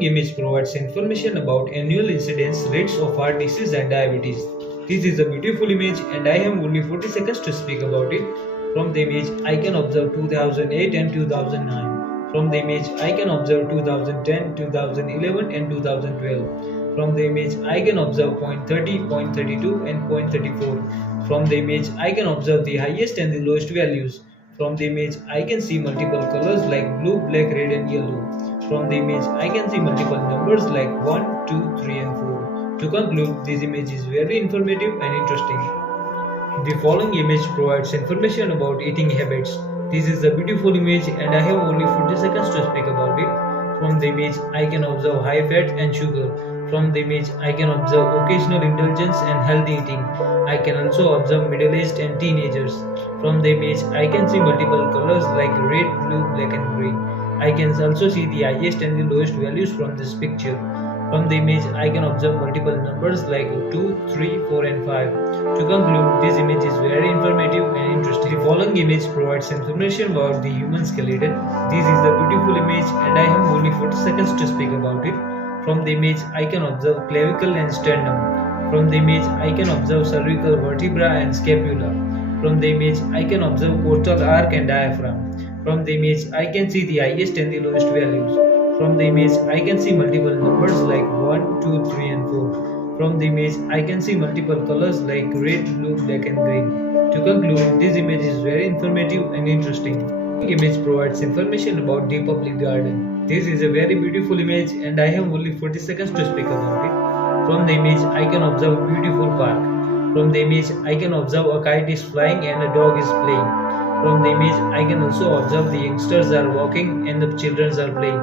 following image provides information about annual incidence rates of heart disease and diabetes. This is a beautiful image and I have only 40 seconds to speak about it. From the image I can observe 2008 and 2009. From the image I can observe 2010, 2011 and 2012. From the image I can observe point 30, point 32 and point 34. From the image I can observe the highest and the lowest values. From the image I can see multiple colors like blue, black, red and yellow. From the image I can see multiple numbers like 1, 2, 3 and 4. To conclude, this image is very informative and interesting. The following image provides information about eating habits. This is a beautiful image and I have only 40 seconds to speak about it. From the image I can observe high fat and sugar. From the image I can observe occasional indulgence and healthy eating. I can also observe middle-aged and teenagers. From the image I can see multiple colors like red, blue, black and grey. I can also see the highest and the lowest values from this picture. From the image I can observe multiple numbers like 2, 3, 4 and 5. To conclude, this image is very informative and interesting. The following image provides information about the human skeleton. This is a beautiful image and I have only 40 seconds to speak about it. From the image I can observe clavicle and sternum. From the image I can observe cervical vertebra and scapula. From the image I can observe coastal arc and diaphragm. From the image I can see the highest and the lowest values. From the image I can see multiple numbers like 1, 2, 3 and 4. From the image I can see multiple colors like red, blue, black and green. To conclude, this image is very informative and interesting. The image provides information about the public garden. This is a very beautiful image and I have only 40 seconds to speak about it. From the image I can observe a beautiful park. From the image I can observe a kite is flying and a dog is playing. From the image I can also observe the youngsters are walking and the children are playing.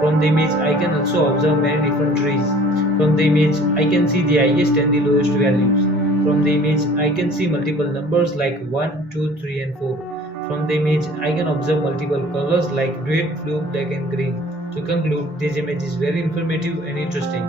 From the image I can also observe many different trees. From the image I can see the highest and the lowest values. From the image I can see multiple numbers like 1, 2, 3 and 4. From the image I can observe multiple colors like red, blue, black and green. To conclude, this image is very informative and interesting.